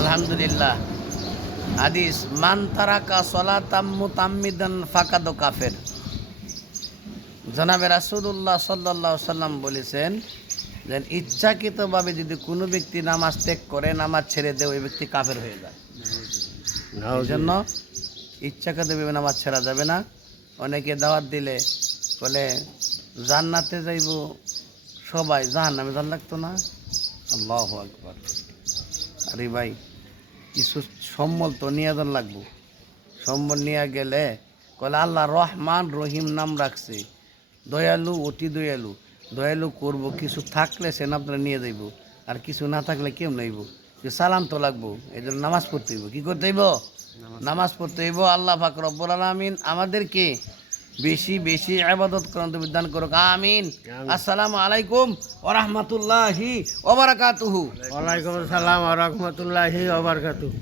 আলহামদুলিল্লাহ। হাদিস, মান তারাকা সলাতাম মুতাম্মিদান ফাকাদ কাফের। জনাবে রাসূলুল্লাহ সাল্লাল্লাহু আলাইহি সাল্লাম বলেছেন যে ইচ্ছাকৃতভাবে যদি কোনো ব্যক্তি নামাজ ত্যাগ করে, নামাজ ছেড়ে দেয়, ওই ব্যক্তি কাফের হয়ে যায়। এই জন্য ইচ্ছাকৃতভাবে নামাজ ছেড়া যাবে না। অনেকে দাওয়াত দিলে বলে জান্নাতে যাইব সবাই, জাহান্নামে যান লাগতো না। আল্লাহু আকবার। আরে ভাই, কিছু সম্বল তো নিয়ে যান লাগবো। সম্বল নিয়ে গেলে কলে আল্লাহ রহমান রহিম নাম রাখছে, দয়ালু, অতি দয়ালু। দয়ালু করবো, কিছু থাকলে সে আপনারা নিয়ে যাইব, আর কিছু না থাকলে কেউ নেইব। সালাম তো লাগবো, এই জন্য নামাজ পড়তে হইব। কী করতে হইব? নামাজ পড়তে হইব। আল্লাহ পাক রব্বুল আলামিন আমাদেরকে বেশি বেশি ইবাদত করার বিধান করুক, আমিন। আসসালামু আলাইকুম ওয়া রাহমাতুল্লাহি ওয়া বারাকাতুহু। ওয়ালাইকুম আসসালাম ওয়া রাহমাতুল্লাহি ওয়া বারাকাতুহু।